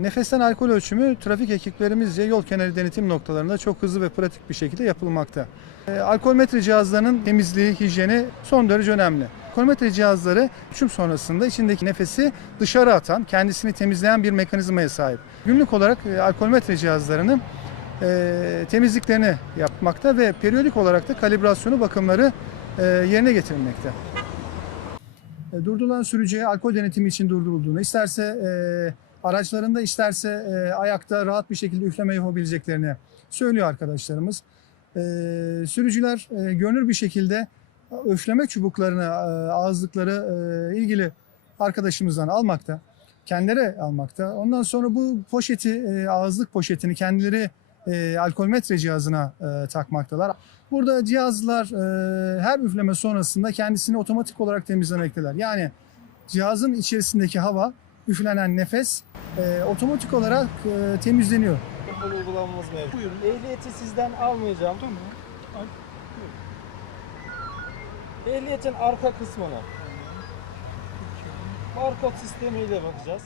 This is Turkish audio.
Nefesten alkol ölçümü trafik ekiplerimizce yol kenarı denetim noktalarında çok hızlı ve pratik bir şekilde yapılmakta. E, alkolmetre cihazlarının temizliği, hijyeni son derece önemli. Alkolmetre cihazları ölçüm sonrasında içindeki nefesi dışarı atan, kendisini temizleyen bir mekanizmaya sahip. Günlük olarak e, alkolmetre cihazlarının e, temizliklerini yapmakta ve periyodik olarak da kalibrasyonu bakımları e, yerine getirilmekte. E, durdurulan sürücüye alkol denetimi için durdurulduğunu, isterse e, araçlarında isterse e, ayakta rahat bir şekilde üfleme yapabileceklerini söylüyor arkadaşlarımız. E, sürücüler e, görünür bir şekilde üfleme çubuklarını, e, ağızlıkları e, ilgili arkadaşımızdan almakta, kendileri almakta. Ondan sonra bu poşeti, e, ağızlık poşetini kendileri e, alkolmetre cihazına e, takmaktalar. Burada cihazlar e, her üfleme sonrasında kendisini otomatik olarak temizlemekteler. Yani cihazın içerisindeki hava, üflenen nefes e, otomatik olarak e, temizleniyor. Futbol uygulamamız mevcut. Buyurun. Ehliyeti sizden almayacağım. Tamam. Ehliyetin arka kısmına. Barkod sistemiyle bakacağız.